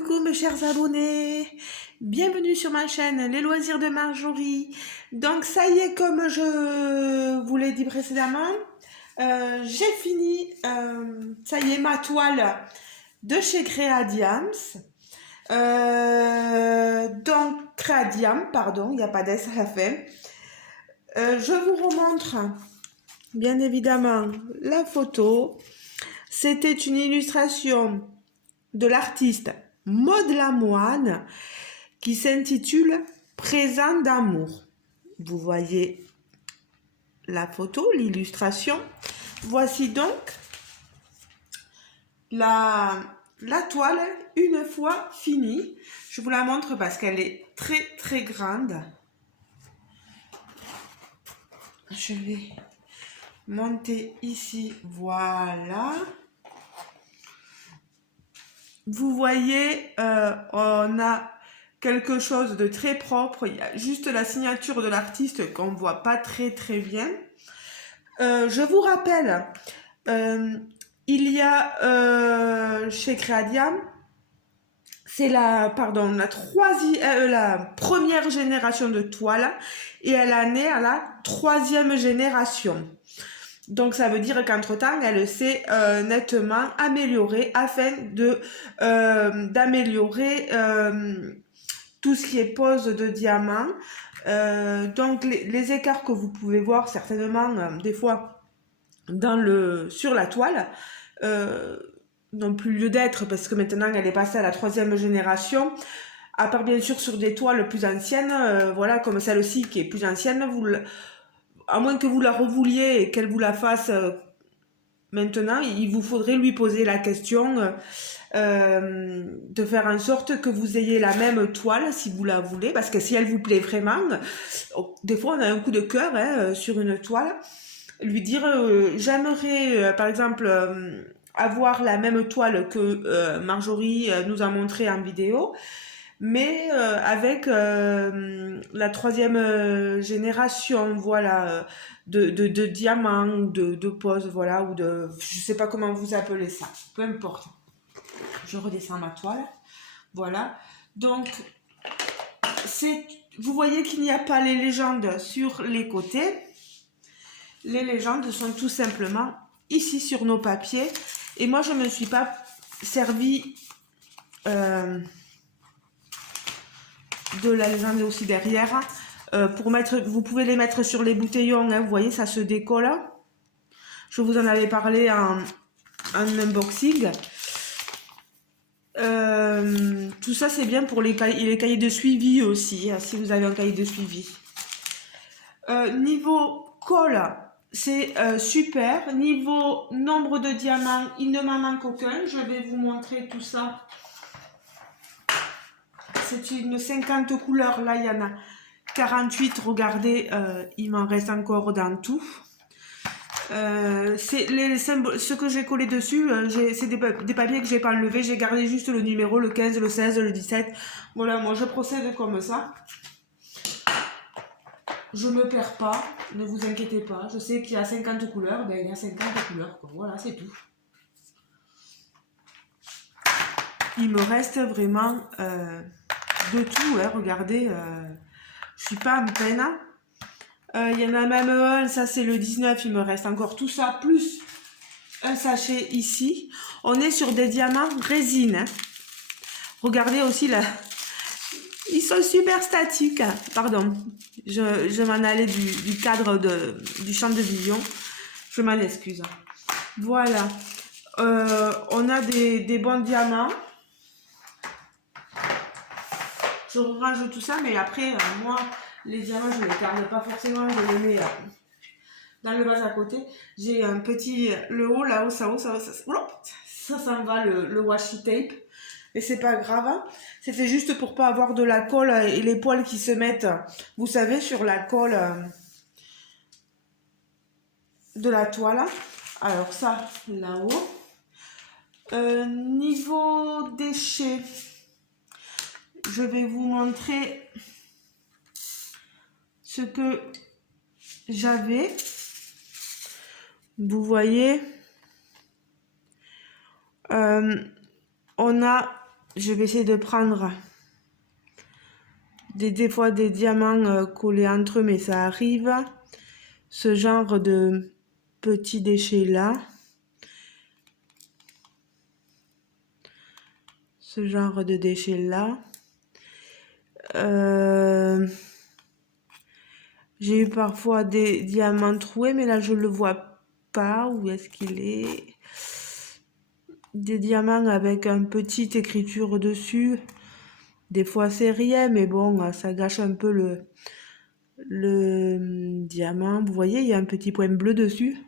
Coucou mes chers abonnés, bienvenue sur ma chaîne Les Loisirs de Marjorie. Donc ça y est, comme je vous l'ai dit précédemment, j'ai fini, ça y est, ma toile de chez Créadiams. Donc Créadiam, pardon, il n'y a pas d'S à la fin. Je vous remontre bien évidemment la photo. C'était une illustration de l'artiste Maud Lamoine qui s'intitule Présent d'amour. Vous voyez la photo, l'illustration. Voici donc la toile une fois finie. Je vous la montre parce qu'elle est très grande. Je vais monter ici, voilà. Vous voyez, on a quelque chose de très propre. Il y a juste la signature de l'artiste qu'on ne voit pas très bien. Je vous rappelle, il y a chez Créadiam, c'est la première génération de toiles et elle en est à la 3e génération. Donc ça veut dire qu'entre-temps, elle s'est nettement améliorée afin d'améliorer tout ce qui est pose de diamants. Donc les écarts que vous pouvez voir certainement des fois sur la toile n'ont plus lieu d'être parce que maintenant elle est passée à la 3e génération. À part bien sûr sur des toiles plus anciennes, voilà, comme celle-ci qui est plus ancienne, à moins que vous la revouliez et qu'elle vous la fasse maintenant, il vous faudrait lui poser la question de faire en sorte que vous ayez la même toile si vous la voulez, parce que si elle vous plaît vraiment, des fois on a un coup de cœur sur une toile, lui dire j'aimerais par exemple avoir la même toile que Marjorie nous a montré en vidéo, mais avec la 3e génération, voilà, de diamants, de pose, voilà, ou de, je sais pas comment vous appelez ça, peu importe. Je redescends ma toile, voilà. Donc, vous voyez qu'il n'y a pas les légendes sur les côtés. Les légendes sont tout simplement ici sur nos papiers. Et moi, je ne me suis pas servi de la légende aussi derrière pour mettre, vous pouvez les mettre sur les bouteillons, hein, vous voyez ça se décolle, je vous en avais parlé en unboxing. Tout ça c'est bien pour les cahiers de suivi aussi, si vous avez un cahier de suivi. Niveau colle, c'est super. Niveau nombre de diamants, il ne m'en manque aucun. Je vais vous montrer tout ça. C'est une 50 couleurs, là il y en a 48, regardez, il m'en reste encore dans tout. Ce que j'ai collé dessus, c'est des papiers que j'ai pas enlevés, j'ai gardé juste le numéro, le 15, le 16, le 17. Voilà, moi je procède comme ça. Je me perds pas, ne vous inquiétez pas. Je sais qu'il y a 50 couleurs, ben il y a 50 couleurs, quoi. Voilà, c'est tout. Il me reste vraiment de tout, hein, regardez, je suis pas en peine. Il y en a même un, ça c'est le 19, il me reste encore tout ça, plus un sachet ici. On est sur des diamants résine. Hein. Regardez aussi là, ils sont super statiques. Pardon, je m'en allais du cadre du champ de vision. Je m'en excuse. Voilà, on a des bons diamants. Je range tout ça, mais après, moi, les diamants, je ne les garde pas forcément, je les mets dans le bas à côté. J'ai un petit, le haut, là-haut, ça s'en va le washi tape. Et c'est pas grave, hein. C'était juste pour pas avoir de la colle et les poils qui se mettent, vous savez, sur la colle de la toile. Alors ça, là-haut. Niveau déchets, je vais vous montrer ce que j'avais. Vous voyez, on a je vais essayer de prendre des fois des diamants collés entre eux, mais ça arrive. Ce genre de petits déchets là. Ce genre de déchets là. J'ai eu parfois des diamants troués, mais là je le vois pas. Où est-ce qu'il est? Des diamants avec une petite écriture dessus. Des fois c'est rien, mais bon, ça gâche un peu le diamant. Vous voyez, il y a un petit point bleu dessus.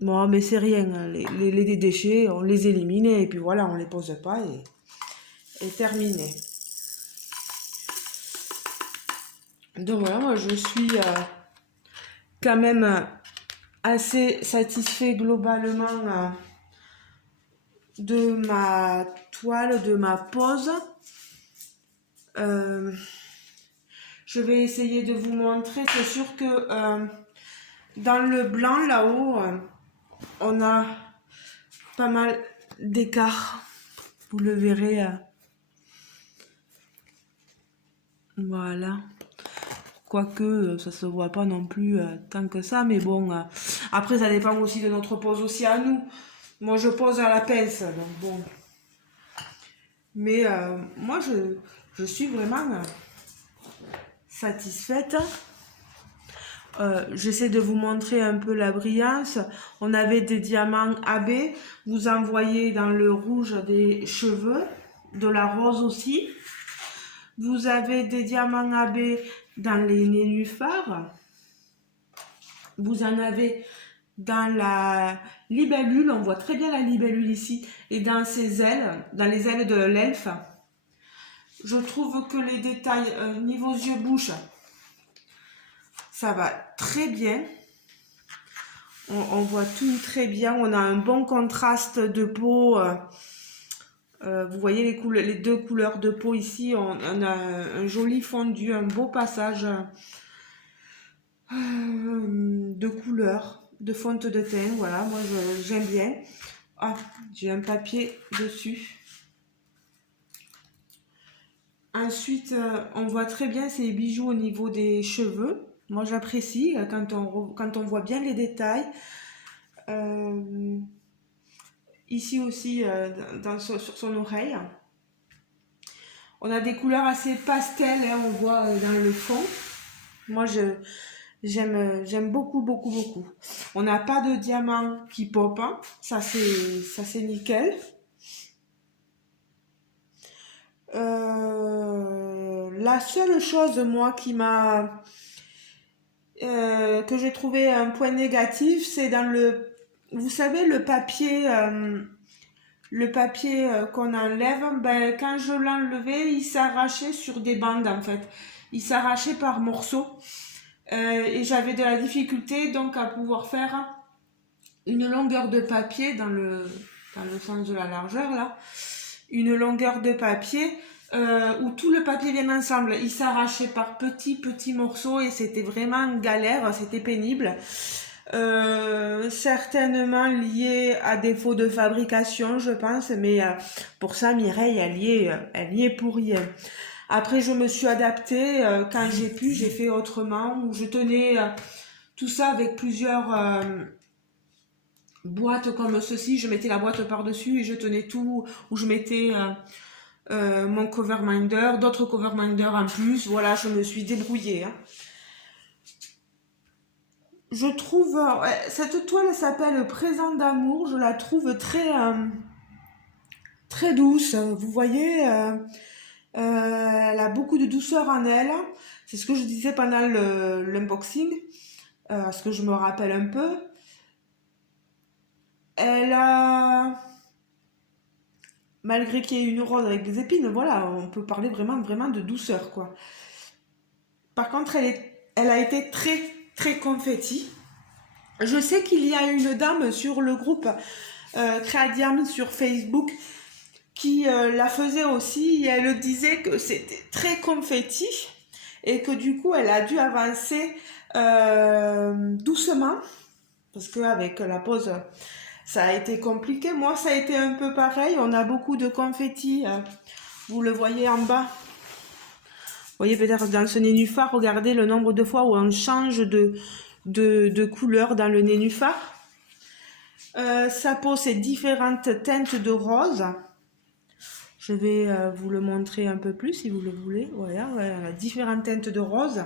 Bon, mais c'est rien. Les déchets, on les élimine et puis voilà, on les pose pas et terminé. Donc voilà, moi je suis quand même assez satisfait globalement de ma toile, de ma pose. Je vais essayer de vous montrer. C'est sûr que dans le blanc là-haut, on a pas mal d'écart. Vous le verrez. Voilà. Quoique ça se voit pas non plus tant que ça, mais bon, après ça dépend aussi de notre pose aussi à nous. Moi je pose à la pince, donc bon. Mais moi je suis vraiment satisfaite. J'essaie de vous montrer un peu la brillance. On avait des diamants AB. Vous en voyez dans le rouge des cheveux, de la rose aussi. Vous avez des diamants AB dans les nénuphars. Vous en avez dans la libellule, on voit très bien la libellule ici, et dans ses ailes, dans les ailes de l'elfe. Je trouve que les détails niveau yeux-bouche, ça va très bien. On voit tout très bien, on a un bon contraste de peau. Vous voyez les deux couleurs de peau ici, on a un joli fondu, un beau passage de couleurs, de fonte de teint. Voilà, moi j'aime bien. Ah, j'ai un papier dessus. Ensuite, on voit très bien ces bijoux au niveau des cheveux. Moi, j'apprécie quand on voit bien les détails. Ici aussi, sur son oreille. On a des couleurs assez pastel, hein, on voit dans le fond. Moi, j'aime beaucoup, beaucoup, beaucoup. On n'a pas de diamant qui pop, hein. Ça c'est nickel. La seule chose, moi, que j'ai trouvé un point négatif, c'est dans vous savez, le papier qu'on enlève, ben, quand je l'enlevais, il s'arrachait sur des bandes, en fait. Il s'arrachait par morceaux. Et j'avais de la difficulté, donc, à pouvoir faire une longueur de papier dans le sens de la largeur, là. Une longueur de papier où tout le papier vient ensemble. Il s'arrachait par petits morceaux et c'était vraiment une galère, c'était pénible. Certainement lié à défaut de fabrication, je pense, mais pour ça, Mireille, elle y est pour rien. Après, je me suis adaptée, quand j'ai pu, j'ai fait autrement, où je tenais tout ça avec plusieurs boîtes comme ceci, je mettais la boîte par-dessus et je tenais tout, où je mettais mon cover minder, d'autres cover minders en plus. Voilà, je me suis débrouillée. Hein. Je trouve, cette toile s'appelle Présent d'amour, je la trouve très douce. Vous voyez, elle a beaucoup de douceur en elle. C'est ce que je disais pendant l'unboxing, ce que je me rappelle un peu. Elle a, malgré qu'il y ait une rose avec des épines, voilà, on peut parler vraiment, vraiment de douceur, quoi. Par contre, elle a été très, très confetti. Je sais qu'il y a une dame sur le groupe Créadiam sur Facebook qui la faisait aussi et elle disait que c'était très confetti et que du coup, elle a dû avancer doucement parce qu'avec la pose ça a été compliqué. Moi, ça a été un peu pareil. On a beaucoup de confettis. Vous le voyez en bas. Vous voyez peut-être dans ce nénuphar, regardez le nombre de fois où on change de couleur dans le nénuphar. Sa peau, c'est différentes teintes de rose. Je vais vous le montrer un peu plus si vous le voulez. Voilà, on a différentes teintes de rose.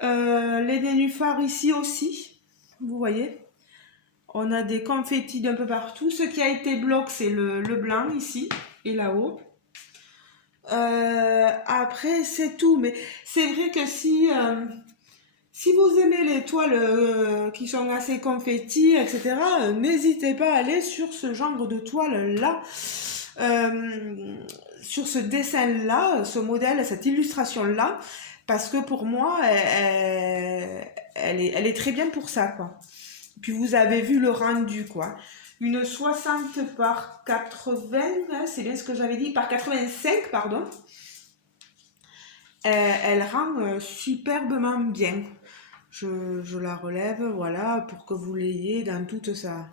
Les nénuphars ici aussi, vous voyez. On a des confettis d'un peu partout. Ce qui a été bloqué, c'est le blanc ici et là-haut. Après, c'est tout. Mais c'est vrai que si vous aimez les toiles qui sont assez confettis, etc., n'hésitez pas à aller sur ce genre de toile-là. Sur ce dessin-là, ce modèle, cette illustration-là, parce que pour moi, elle est très bien pour ça, quoi. Puis vous avez vu le rendu, quoi. Une 60 par 80, c'est bien ce que j'avais dit, par 85, pardon. Elle rend superbement bien. Je la relève, voilà, pour que vous l'ayez dans toute sa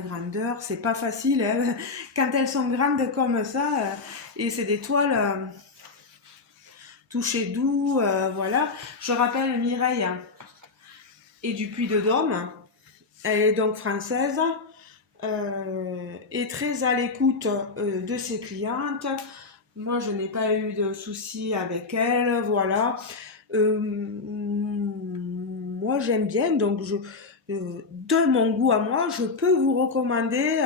grandeur. C'est pas facile, hein, quand elles sont grandes comme ça, et c'est des toiles touché doux, voilà. Je rappelle Mireille est du Puy-de-Dôme. Elle est donc française et très à l'écoute de ses clientes. Moi, je n'ai pas eu de soucis avec elle, voilà. Moi, j'aime bien, donc de mon goût à moi, je peux vous recommander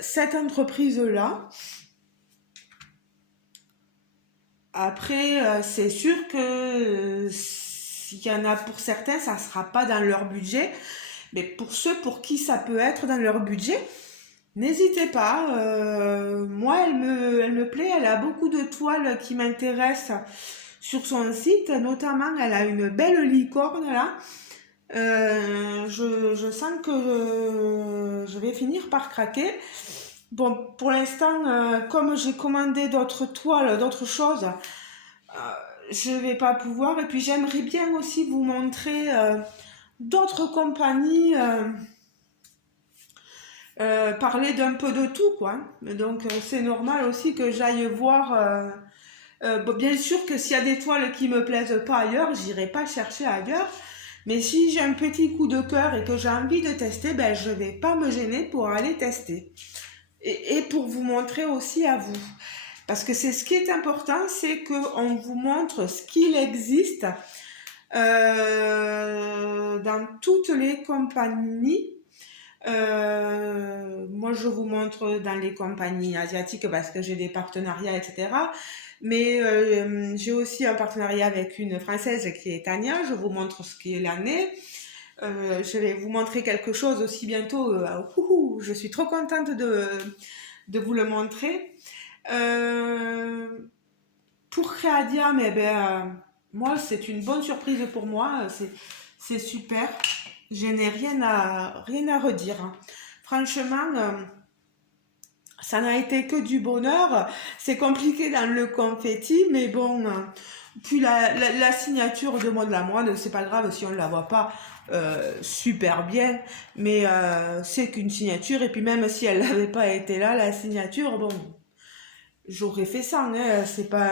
cette entreprise-là. Après, c'est sûr que s'il y en a pour certains, ça ne sera pas dans leur budget. Mais pour ceux pour qui ça peut être dans leur budget, n'hésitez pas. Moi, elle me plaît. Elle a beaucoup de toiles qui m'intéressent sur son site. Notamment, elle a une belle licorne là. Je sens que je vais finir par craquer. Bon, pour l'instant, comme j'ai commandé d'autres toiles, d'autres choses, je vais pas pouvoir. Et puis j'aimerais bien aussi vous montrer d'autres compagnies, parler d'un peu de tout, quoi. Donc c'est normal aussi que j'aille voir. Bon, bien sûr que s'il y a des toiles qui me plaisent pas ailleurs, j'irai pas chercher ailleurs. Mais si j'ai un petit coup de cœur et que j'ai envie de tester, ben je vais pas me gêner pour aller tester. Et pour vous montrer aussi à vous. Parce que c'est ce qui est important, c'est qu'on vous montre ce qu'il existe dans toutes les compagnies. Moi, je vous montre dans les compagnies asiatiques parce que j'ai des partenariats, etc. Mais j'ai aussi un partenariat avec une française qui est Tania. Je vous montre ce qu'elle en est. Je vais vous montrer quelque chose aussi bientôt. Je suis trop contente de vous le montrer. Pour Créadiam, eh ben, moi, c'est une bonne surprise pour moi. C'est super. Je n'ai rien à redire, hein. Franchement, ça n'a été que du bonheur. C'est compliqué dans le confetti, mais bon. Puis la signature de Maud Lamoine, c'est pas grave si on ne la voit pas super bien, mais c'est qu'une signature. Et puis même si elle n'avait pas été là, la signature, bon, j'aurais fait ça, hein, c'est pas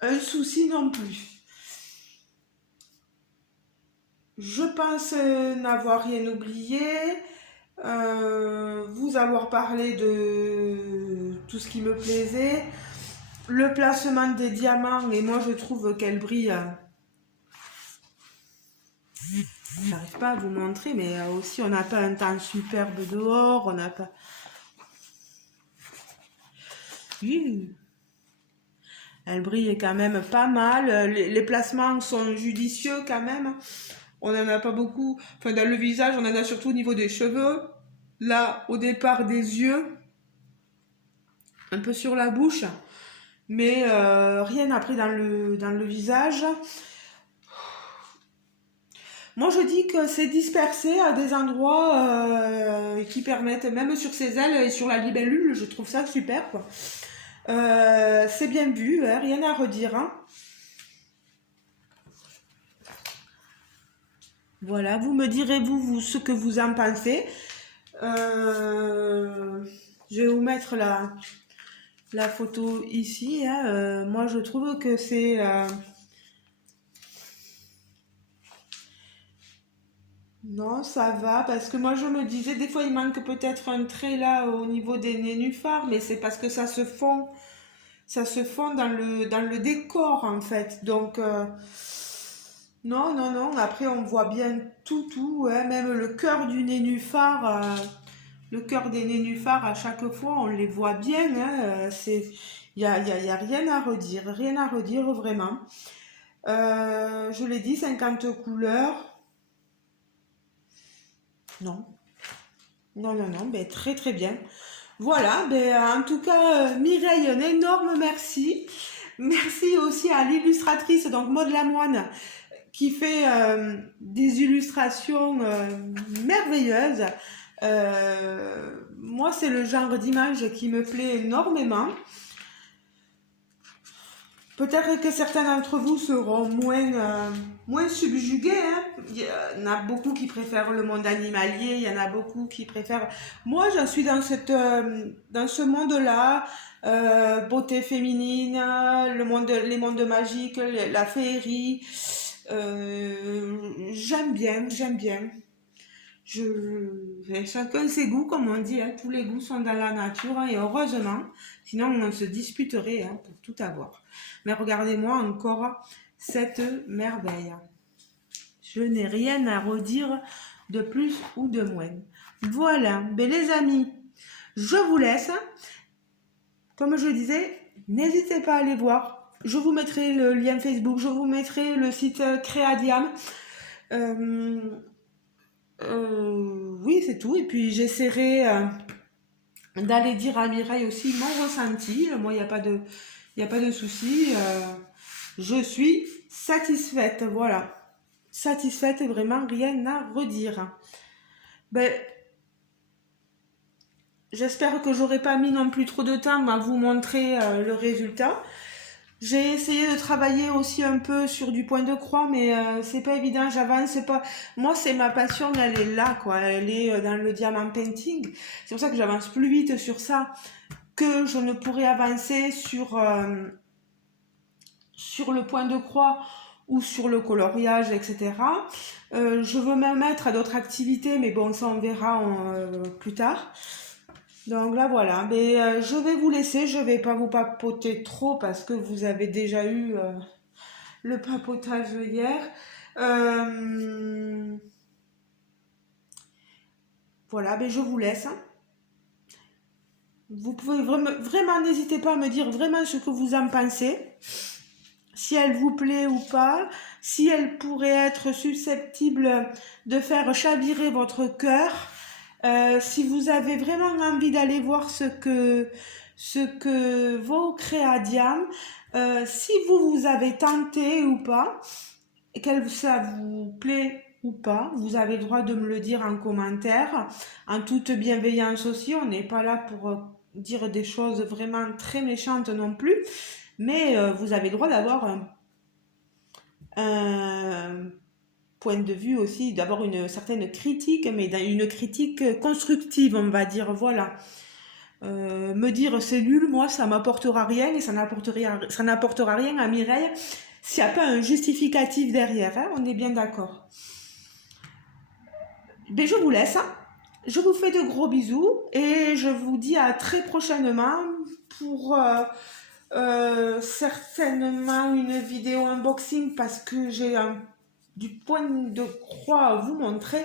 un souci non plus. Je pense n'avoir rien oublié, vous avoir parlé de tout ce qui me plaisait, le placement des diamants, et moi je trouve qu'elle brille. J'arrive pas à vous montrer, mais aussi on n'a pas un temps superbe dehors, on n'a pas... Oui. Elle brille quand même pas mal, les placements sont judicieux quand même. On n'en a pas beaucoup, enfin dans le visage, on en a surtout au niveau des cheveux. Là, au départ des yeux, un peu sur la bouche, mais rien après dans le visage. Moi, je dis que c'est dispersé à des endroits qui permettent, même sur ses ailes et sur la libellule, je trouve ça super, quoi. C'est bien vu, hein, rien à redire, hein. Voilà, vous me direz vous ce que vous en pensez. Euh, je vais vous mettre la photo ici, hein. Moi, je trouve que c'est... non, ça va, parce que moi, je me disais, des fois, il manque peut-être un trait là au niveau des nénuphars, mais c'est parce que ça se fond dans le décor, en fait. Donc, non, non, non. Après, on voit bien tout, hein, même le cœur du nénuphar, le cœur des nénuphars, à chaque fois, on les voit bien, hein. Y a rien à redire, rien à redire vraiment. Je l'ai dit, 50 couleurs. Non, non, non, non, ben, très, très bien. Voilà, ben, en tout cas, Mireille, un énorme merci. Merci aussi à l'illustratrice, donc Maud Lamoine, qui fait des illustrations merveilleuses. Moi, c'est le genre d'image qui me plaît énormément. Peut-être que certains d'entre vous seront moins subjugués, hein. Il y en a beaucoup qui préfèrent le monde animalier, il y en a beaucoup qui préfèrent... Moi, je suis dans ce monde-là, beauté féminine, les mondes magiques, la féerie. J'aime bien, j'aime bien. Chacun ses goûts, comme on dit, hein. Tous les goûts sont dans la nature, hein, et heureusement, sinon on se disputerait, hein, pour tout avoir. Mais regardez-moi encore cette merveille. Je n'ai rien à redire de plus ou de moins. Voilà, ben les amis, je vous laisse. Comme je disais, n'hésitez pas à aller voir. Je vous mettrai le lien Facebook, je vous mettrai le site Créadiam. Euh, oui, c'est tout. Et puis j'essaierai d'aller dire à Mireille aussi mon ressenti. Moi, y a pas de souci. Je suis satisfaite. Voilà. Satisfaite et vraiment rien à redire. Ben, j'espère que j'aurai pas mis non plus trop de temps à vous montrer le résultat. J'ai essayé de travailler aussi un peu sur du point de croix, mais c'est pas évident, j'avance pas. Moi, c'est ma passion, elle est là, quoi. Elle est dans le diamant painting. C'est pour ça que j'avance plus vite sur ça que je ne pourrais avancer sur le point de croix ou sur le coloriage, etc. Je veux même mettre à d'autres activités, mais bon, ça on verra plus tard. Donc là voilà, mais je vais vous laisser, je vais pas vous papoter trop parce que vous avez déjà eu le papotage hier. Euh, voilà, mais je vous laisse. Vous pouvez vraiment n'hésitez pas à me dire vraiment ce que vous en pensez, si elle vous plaît ou pas, si elle pourrait être susceptible de faire chavirer votre cœur. Si vous avez vraiment envie d'aller voir ce que vaut Créadiam, si vous avez tenté ou pas, et que ça vous plaît ou pas, vous avez le droit de me le dire en commentaire, en toute bienveillance aussi. On n'est pas là pour dire des choses vraiment très méchantes non plus, mais vous avez le droit d'avoir un point de vue aussi, d'avoir une certaine critique, mais une critique constructive, on va dire, voilà. Me dire c'est nul, moi ça m'apportera rien et ça n'apportera rien à Mireille s'il n'y a pas un justificatif derrière, hein, on est bien d'accord. Ben, je vous laisse, hein. Je vous fais de gros bisous et je vous dis à très prochainement pour certainement une vidéo unboxing parce que j'ai du point de croix à vous montrer.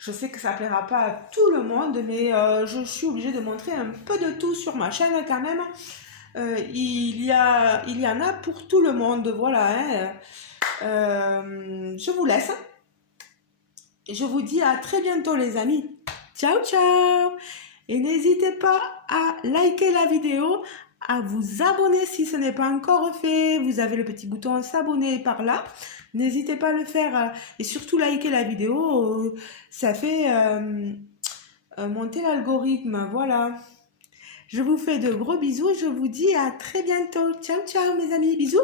Je sais que ça plaira pas à tout le monde, mais je suis obligée de montrer un peu de tout sur ma chaîne quand même. Il y en a pour tout le monde, voilà, hein. Je vous laisse. Et je vous dis à très bientôt les amis. Ciao ciao. Et n'hésitez pas à liker la vidéo, à vous abonner si ce n'est pas encore fait. Vous avez le petit bouton s'abonner par là. N'hésitez pas à le faire et surtout liker la vidéo. Ça fait monter l'algorithme. Voilà. Je vous fais de gros bisous et je vous dis à très bientôt. Ciao ciao mes amis. Bisous.